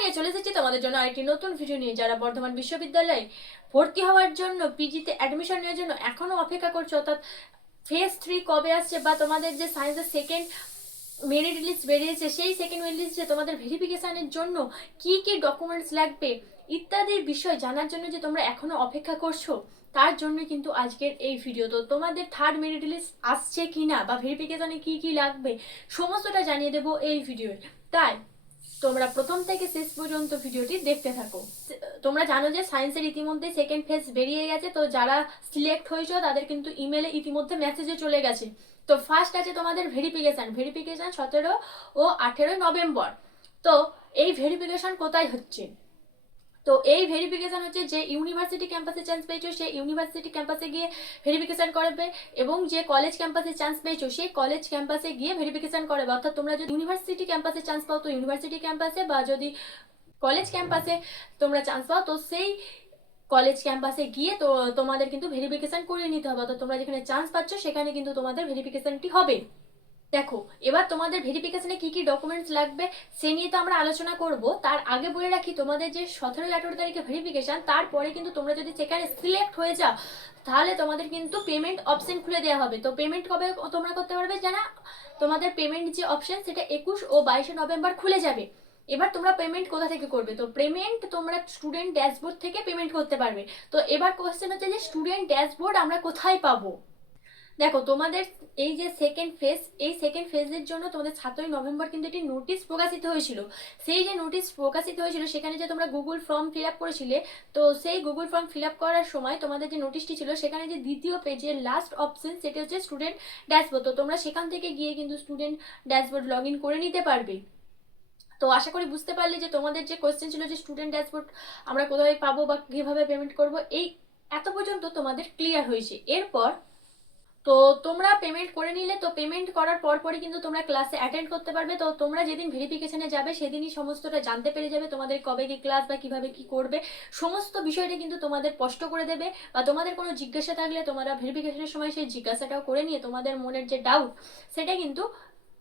নিয়ে চলে এসেছি তোমাদের জন্য আরেকটি নতুন ভিডিও নিয়ে। যারা বর্ধমান বিশ্ববিদ্যালয়ে ভর্তি হওয়ার জন্য পিজিতে অ্যাডমিশন নেওয়ার জন্য এখনও অপেক্ষা করছ, অর্থাৎ ফেজ থ্রি কবে আসছে বা তোমাদের যে সায়েন্সের সেকেন্ড মেরিট লিস্ট বেরিয়েছে, সেই সেকেন্ড মেরিট লিস্টে তোমাদের ভেরিফিকেশানের জন্য কি কি ডকুমেন্টস লাগবে ইত্যাদির বিষয় জানার জন্য যে তোমরা এখনও অপেক্ষা করছ, তার জন্য কিন্তু আজকের এই ভিডিও তো তোমাদের থার্ড মেরিট লিস্ট আসছে কি না বা ভেরিফিকেশানে কি কি লাগবে, সমস্তটা জানিয়ে দেবো এই ভিডিওয় তাই তোমরা প্রথম থেকে শেষ পর্যন্ত ভিডিওটি দেখতে থাকো। তোমরা জানো যে সায়েন্সের ইতিমধ্যে সেকেন্ড ফেজ বেরিয়ে গেছে, তো যারা সিলেক্ট হয়েছ, তাদের কিন্তু ইমেলে ইতিমধ্যে মেসেজে চলে গেছে। তো ফার্স্ট আছে তোমাদের ভেরিফিকেশন ভেরিফিকেশন সতেরো ও আঠেরোই নভেম্বর। তো এই ভেরিফিকেশন কোথায় হচ্ছে? তো এই ভেরিফিকেশন হচ্ছে যে ইউনিভার্সিটি ক্যাম্পাসে চান্স পেয়েছ সেই ইউনিভার্সিটি ক্যাম্পাসে গিয়ে ভেরিফিকেশন করবে এবং যে কলেজ ক্যাম্পাসে চান্স পেয়েছ সেই কলেজ ক্যাম্পাসে গিয়ে ভেরিফিকেশন করবে। অর্থাৎ তোমরা যদি ইউনিভার্সিটি ক্যাম্পাসে চান্স পাও, তো ইউনিভার্সিটি ক্যাম্পাসে বা যদি কলেজ ক্যাম্পাসে তোমরা চান্স পাও, তো সেই কলেজ ক্যাম্পাসে গিয়ে তো তোমাদের কিন্তু ভেরিফিকেশন করে নিতে হবে। অর্থাৎ তোমরা যেখানে চান্স পাচ্ছ, সেখানে কিন্তু তোমাদের ভেরিফিকেশনটি হবে। দেখো, এবার তোমাদের ভেরিফিকেশনে কি কি ডকুমেন্টস লাগবে, সে নিয়ে তো আমরা আলোচনা করব। তার আগে বলে রাখি, তোমাদের যে সতেরোই আঠেরো তারিখে ভেরিফিকেশন তারপরে কিন্তু তোমরা যদি সেখানে সিলেক্ট হয়ে যাও, তাহলে তোমাদের কিন্তু পেমেন্ট অপশন খুলে দেওয়া হবে। তো পেমেন্ট কবে তোমরা করতে পারবে জানা? তোমাদের পেমেন্ট যে অপশন সেটা একুশ ও বাইশে নভেম্বর খুলে যাবে। এবার তোমরা পেমেন্ট কোথা থেকে করবে? তো পেমেন্ট তোমরা স্টুডেন্ট ড্যাশবোর্ড থেকে পেমেন্ট করতে পারবে। তো এবার কোয়েশ্চেন হচ্ছে যে স্টুডেন্ট ড্যাশবোর্ড আমরা কোথায় পাবো? দেখো, তোমাদের এই যে সেকেন্ড ফেজ এই সেকেন্ড ফেজের জন্য তোমাদের সাতই নভেম্বর কিন্তু একটি নোটিশ প্রকাশিত হয়েছিল। সেই যে নোটিশ প্রকাশিত হয়েছিল, সেখানে যে তোমরা গুগল ফর্ম ফিল আপ করেছিলে, তো সেই গুগল ফর্ম ফিল আপ করার সময় তোমাদের যে নোটিশটি ছিল, সেখানে যে দ্বিতীয় পেজের লাস্ট অপশন সেটা হচ্ছে স্টুডেন্ট ড্যাশবোর্ড তো তোমরা সেখান থেকে গিয়ে কিন্তু স্টুডেন্ট ড্যাশবোর্ড লগ ইন করে নিতে পারবে। তো আশা করি বুঝতে পারলে যে তোমাদের যে কোয়েশ্চেন ছিল যে স্টুডেন্ট ড্যাশবোর্ড আমরা কোথায় পাবো বা কীভাবে পেমেন্ট করব, এই এত পর্যন্ত তোমাদের ক্লিয়ার হয়েছে। এরপর তো তোমরা পেমেন্ট করে নিলে, তো পেমেন্ট করার পর পরই কিন্তু তোমরা ক্লাসে অ্যাটেন্ড করতে পারবে। তো তোমরা যেদিন ভেরিফিকেশনে যাবে, সেদিনই সমস্তটা জানতে পেরে যাবে তোমাদের কবে কি ক্লাস বা কীভাবে কি করবে। সমস্ত বিষয়টা কিন্তু তোমাদের স্পষ্ট করে দেবে। বা তোমাদের কোনো জিজ্ঞাসা থাকলে তোমরা ভেরিফিকেশনের সময় সেই জিজ্ঞাসাটাও করে নিয়ে তোমাদের মনের যে ডাউট সেটা কিন্তু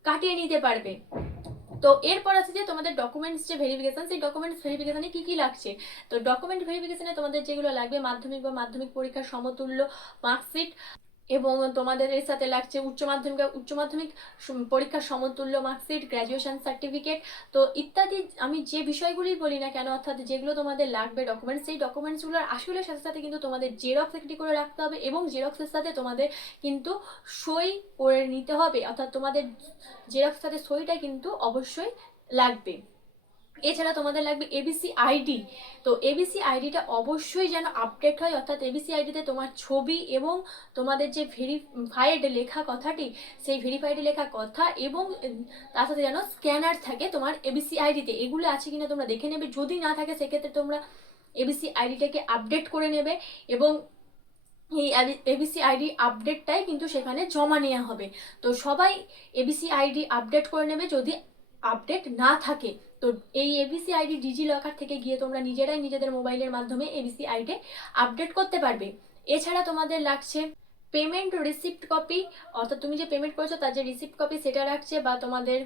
কাটিয়ে নিতে পারবে। তো এরপর আছে যে তোমাদের ডকুমেন্টস যে ভেরিফিকেশন সেই ডকুমেন্টস ভেরিফিকেশনে কি কি লাগছে? তো ডকুমেন্ট ভেরিফিকেশনে তোমাদের যেগুলো লাগবে, মাধ্যমিক বা মাধ্যমিক পরীক্ষার সমতুল্য মার্কশিট এবং তোমাদের এর সাথে লাগছে উচ্চ মাধ্যমিক উচ্চ মাধ্যমিক পরীক্ষার সমতুল্য মার্কশিট গ্র্যাজুয়েশন সার্টিফিকেট তো ইত্যাদি আমি যে বিষয়গুলি বলি না কেন, অর্থাৎ যেগুলো তোমাদের লাগবে ডকুমেন্টস সেই ডকুমেন্টসগুলোর আসলে সাথে সাথে কিন্তু তোমাদের জেরক্স একটি করে রাখতে হবে এবং জেরক্সের সাথে তোমাদের কিন্তু সই করে নিতে হবে। অর্থাৎ তোমাদের জেরক্স সাথে সইটা কিন্তু অবশ্যই লাগবে। এছাড়া তোমাদের লাগবে এবিসি আইডি তো এবিসি আইডিটা অবশ্যই যেন আপডেট হয়, অর্থাৎ এবিসি আইডিতে তোমার ছবি এবং তোমাদের যে ভেরিফাইড লেখা কথাটি, সেই ভেরিফাইড লেখা কথা এবং তার সাথে যেন স্ক্যানার থাকে তোমার এবিসি আইডিতে এগুলো আছে কিনা তোমরা দেখে নেবে, যদি না থাকে সেক্ষেত্রে তোমরা এবিসি আইডিটাকে আপডেট করে নেবে এবং এই এবিসি আইডি আপডেটটাই কিন্তু সেখানে জমা নেওয়া হবে। তো সবাই এবিসি আইডি আপডেট করে নেবে, যদি আপডেট না থাকে। তো এই এবিসি আইডি ডিজি লকার থেকে গিয়ে তোমরা নিজেরাই নিজেদের মোবাইলের মাধ্যমে এবিসি আইডি আপডেট করতে পারবে। এছাড়া তোমাদের লাগছে পেমেন্ট রিসিপ্ট কপি অর্থাৎ তুমি যে পেমেন্ট করেছ তার যে রিসিপ্ট কপি সেটা রাখছে বা তোমাদের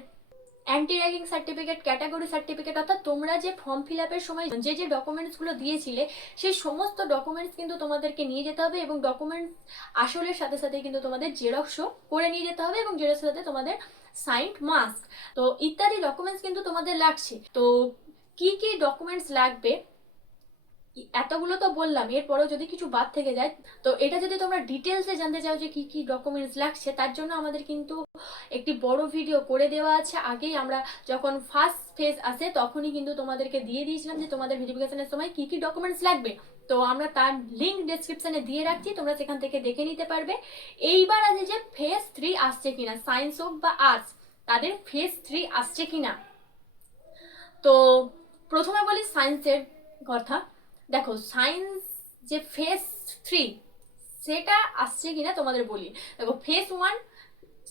anti ragging certificate category certificate অর্থাৎ তোমরা যে ফর্ম ফিল আপের সময় যে যে ডকুমেন্টসগুলো দিয়েছিলে, সেই সমস্ত ডকুমেন্টস কিন্তু তোমাদেরকে নিয়ে যেতে হবে এবং ডকুমেন্টস আসলের সাথে সাথে কিন্তু তোমাদের জেরক্সও করে নিয়ে যেতে হবে এবং জেরক্সের সাথে তোমাদের সাইন্ড মাস্ক তো ইত্যাদি ডকুমেন্টস কিন্তু তোমাদের লাগছে। তো কি কি ডকুমেন্টস লাগবে? এতগুলো তো বললাম, এরপরেও যদি কিছু বাদ থেকে যায়, তো এটা যদি তোমরা ডিটেলসে জানতে চাও যে কি কি ডকুমেন্টস লাগছে, তার জন্য আমাদের কিন্তু একটি বড় ভিডিও করে দেওয়া আছে। আগেই আমরা যখন ফার্স্ট ফেজ আসে, তখনই কিন্তু তোমাদেরকে দিয়ে দিয়েছিলাম যে তোমাদের ভেরিফিকেশনের সময় কি কি ডকুমেন্টস লাগবে। তো আমরা তার লিঙ্ক ডেসক্রিপশনে দিয়ে রাখছি, তোমরা সেখান থেকে দেখে নিতে পারবে। এইবার আছে যে ফেজ থ্রি আসছে কিনা সায়েন্স হোক বা আর্টস তাদের ফেজ থ্রি আসছে কিনা। তো প্রথমে বলি সায়েন্সের কথা। দেখো সায়েন্স যে ফেজ থ্রি সেটা আসছে কিনা তোমাদের বলি। দেখো ফেজ ওয়ান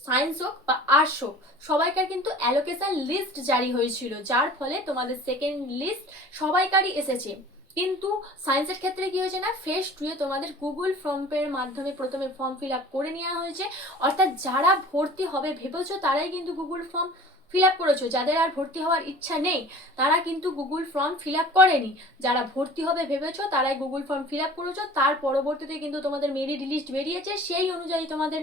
সায়েন্স হোক বা আর্টস হোক, সবাইকার কিন্তু অ্যালোকেশন লিস্ট জারি হয়েছিল, যার ফলে তোমাদের সেকেন্ড লিস্ট সবাইকারই এসেছে। কিন্তু সায়েন্সের ক্ষেত্রে কি হয়েছে না ফেস টুয়ে তোমাদের গুগল ফর্মের মাধ্যমে প্রথমে ফর্ম ফিল আপ করে নেওয়া হয়েছে। অর্থাৎ যারা ভর্তি হবে, ভেবেছো তারাই কিন্তু গুগল ফর্ম ফিল আপ করেছ, যাদের আর ভর্তি হওয়ার ইচ্ছা নেই, তারা কিন্তু গুগল ফর্ম ফিল আপ করেনি। যারা ভর্তি হবে ভেবেছো, তারাই গুগল ফর্ম ফিল আপ করেছ। তার পরবর্তীতে কিন্তু তোমাদের মেরিট লিস্ট বেরিয়েছে, সেই অনুযায়ী তোমাদের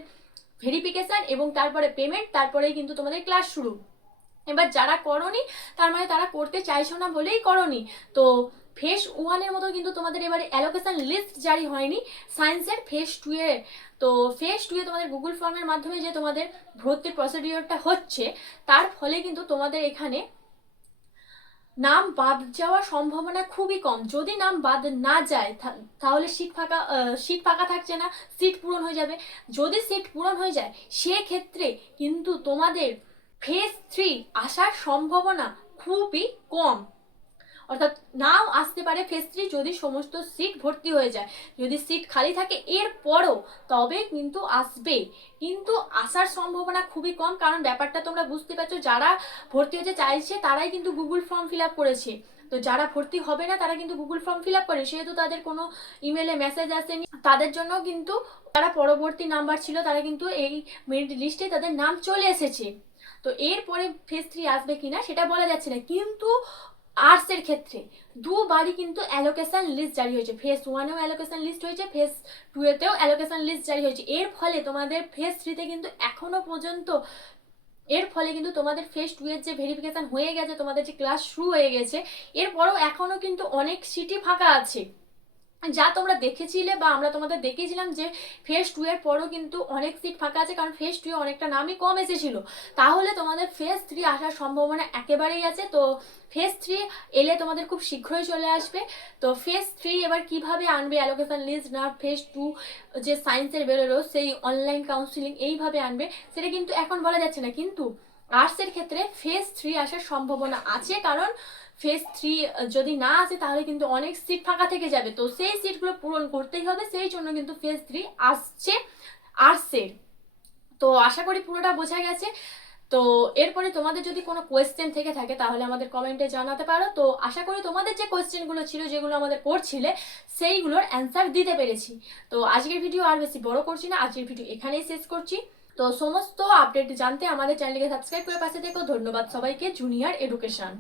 ভেরিফিকেশান এবং তারপরে পেমেন্ট তারপরেই কিন্তু তোমাদের ক্লাস শুরু। এবার যারা করনি, তার মানে তারা করতে চাইছো না বলেই করনি। তো ফেস ওয়ানের মতো কিন্তু তোমাদের এবারে অ্যালোকেশন লিস্ট জারি হয়নি সায়েন্সের ফেস টু এ তো ফেস টু এ তোমাদের গুগল ফর্মের মাধ্যমে যে তোমাদের ভর্তির প্রসিডিওরটা হচ্ছে, তার ফলে কিন্তু তোমাদের এখানে নাম বাদ যাওয়ার সম্ভাবনা খুবই কম। যদি নাম বাদ না যায় তাহলে সিট ফাঁকা সিট ফাঁকা থাকছে না সিট পূরণ হয়ে যাবে। যদি সিট পূরণ হয়ে যায়, সেক্ষেত্রে কিন্তু তোমাদের ফেজ থ্রি আসার সম্ভাবনা খুবই কম। অর্থাৎ নাও আসতে পারে ফেজ থ্রি যদি সমস্ত সিট ভর্তি হয়ে যায়। যদি সিট খালি থাকে, এরপরও তবে কিন্তু আসবে কিন্তু আসার সম্ভাবনা খুবই কম, কারণ ব্যাপারটা তোমরা বুঝতে পারছ, যারা ভর্তি হতে চাইছে, তারাই কিন্তু গুগল ফর্ম ফিল আপ করেছে। তো যারা ভর্তি হবে না, তারা কিন্তু গুগল ফর্ম ফিল আপ করে, সেহেতু তাদের কোনো ইমেলে মেসেজ আসেনি। তাদের জন্য কিন্তু যারা পরবর্তী নাম্বার ছিল, তারা কিন্তু এই মেরিট লিস্টে তাদের নাম চলে এসেছে। তো এরপরে ফেজ থ্রি আসবে কিনা, সেটা বলা যাচ্ছে না। কিন্তু আর্টসের ক্ষেত্রে। দুবারই কিন্তু অ্যালোকেশন লিস্ট জারি হয়েছে। ফেস ওয়ানেও অ্যালোকেশন লিস্ট হয়েছে ফেস টু এতেও অ্যালোকেশন লিস্ট জারি হয়েছে। এর ফলে তোমাদের ফেস থ্রিতে কিন্তু এখনও পর্যন্ত, এর ফলে কিন্তু তোমাদের ফেস টু এর যে ভেরিফিকেশান হয়ে গেছে, তোমাদের যে ক্লাস শুরু হয়ে গেছে, এরপরও এখনও কিন্তু অনেক সিটি ফাঁকা আছে। যা তোমরা দেখেছিলে বা আমরা তোমাদের দেখিয়েছিলাম যে ফেজ টু এর পরও কিন্তু অনেক সিট ফাঁকা আছে, কারণ ফেজ টু অনেকটা নামই কম এসেছিল। তাহলে তোমাদের ফেজ থ্রি আসার সম্ভাবনা একেবারেই আছে। তো ফেজ থ্রি এলে তোমাদের খুব শীঘ্রই চলে আসবে। তো ফেজ থ্রি এবার কীভাবে আনবে অ্যালোকেশন লিস্ট না ফেজ টু যে সায়েন্সের বেরোলো, সেই অনলাইন কাউন্সিলিং এইভাবে আনবে, সেটা কিন্তু এখন বলা যাচ্ছে না। কিন্তু আর্টসের ক্ষেত্রে ফেজ থ্রি আসার সম্ভাবনা আছে, কারণ ফেজ থ্রি যদি না আসে, তাহলে কিন্তু অনেক সিট ফাঁকা থেকে যাবে। তো সেই সিটগুলো পূরণ করতেই হবে, সেই জন্য কিন্তু ফেজ থ্রি আসছে আর্টসের তো আশা করি পুরোটা বোঝা গেছে। তো এরপরে তোমাদের যদি কোনো কোয়েশ্চেন থেকে থাকে, তাহলে আমাদের কমেন্টে জানাতে পারো। তো আশা করি তোমাদের যে কোয়েশ্চেনগুলো ছিল, যেগুলো আমাদের করছিলে, সেইগুলোর অ্যান্সার দিতে পেরেছি। তো আজকের ভিডিও আর বেশি বড় করছি না, আজকের ভিডিও এখানেই শেষ করছি। তো সমস্ত আপডেট জানতে আমাদের চ্যানেলকে সাবস্ক্রাইব করে পাশে থেকো। ধন্যবাদ সবাইকে জুনিয়র এডুকেশন